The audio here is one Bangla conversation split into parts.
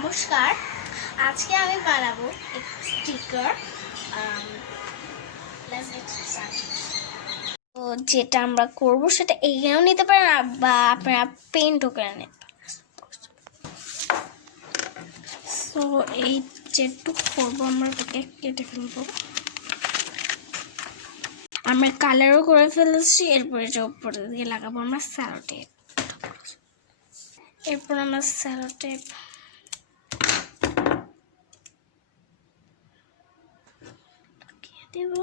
নমস্কার, আজকে আমি বানাবো স্টিকার। তো যেটা আমরা করব সেটা এইখানেও নিতে পারেন বা আপনারা পেন্টও করে নিতে পারেন। সো এই যেটুকু করবো আমরা কেটে ফেলবো। আমরা কালারও করে ফেলেছি, এরপরে যে উপর দিয়ে লাগাবো আমরা স্যালো টেপ। এরপর আমরা স্যালো টেপ দেব।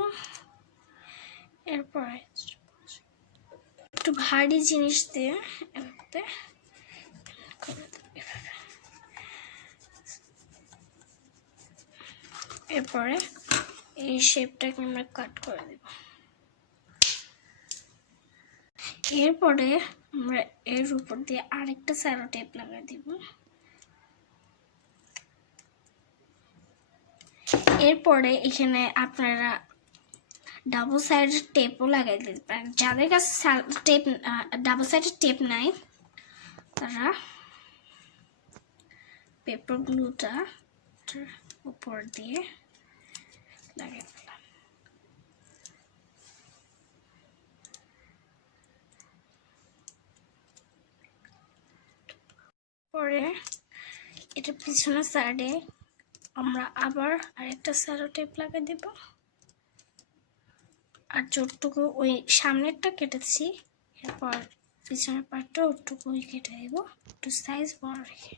এরপরে একটু ভারী জিনিস দিয়ে এভাবে করে দেব। এরপরে এই শেপটাকে আমরা কাট করে দেব। এরপরে আমরা এর উপর দিয়ে আরেকটা স্যালো টেপ লাগাই দিব। এরপরে এখানে আপনারা ডাবল সাইডের টেপও লাগাই দিতে পারেন। যাদের কাছে টেপ ডাবল সাইডের টেপ নাই তারা পেপার গ্লুটা উপর দিয়ে লাগিয়ে দিলাম। পরে এটা পিছনের সাইডে আমরা আবার আরেকটা স্যালো টেপ লাগিয়ে দেব। আর যতটুকু ওই সামনেরটা কেটেছি, এরপর পিছনের পার্টটা ওটুকুই কেটে দেব, একটু সাইজ বড় রেখে।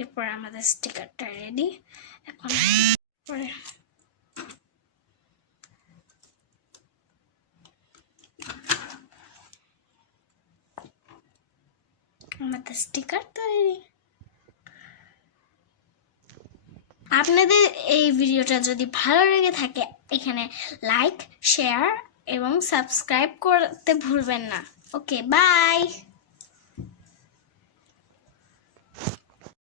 এরপর আমাদের স্টিকারটা রেডি। এখন পরে আমাদের স্টিকার তৈরি। আপনাদের এই ভিডিওটা যদি ভালো লেগে থাকে এখানে লাইক, শেয়ার এবং সাবস্ক্রাইব করতে ভুলবেন না। ওকে, বাই।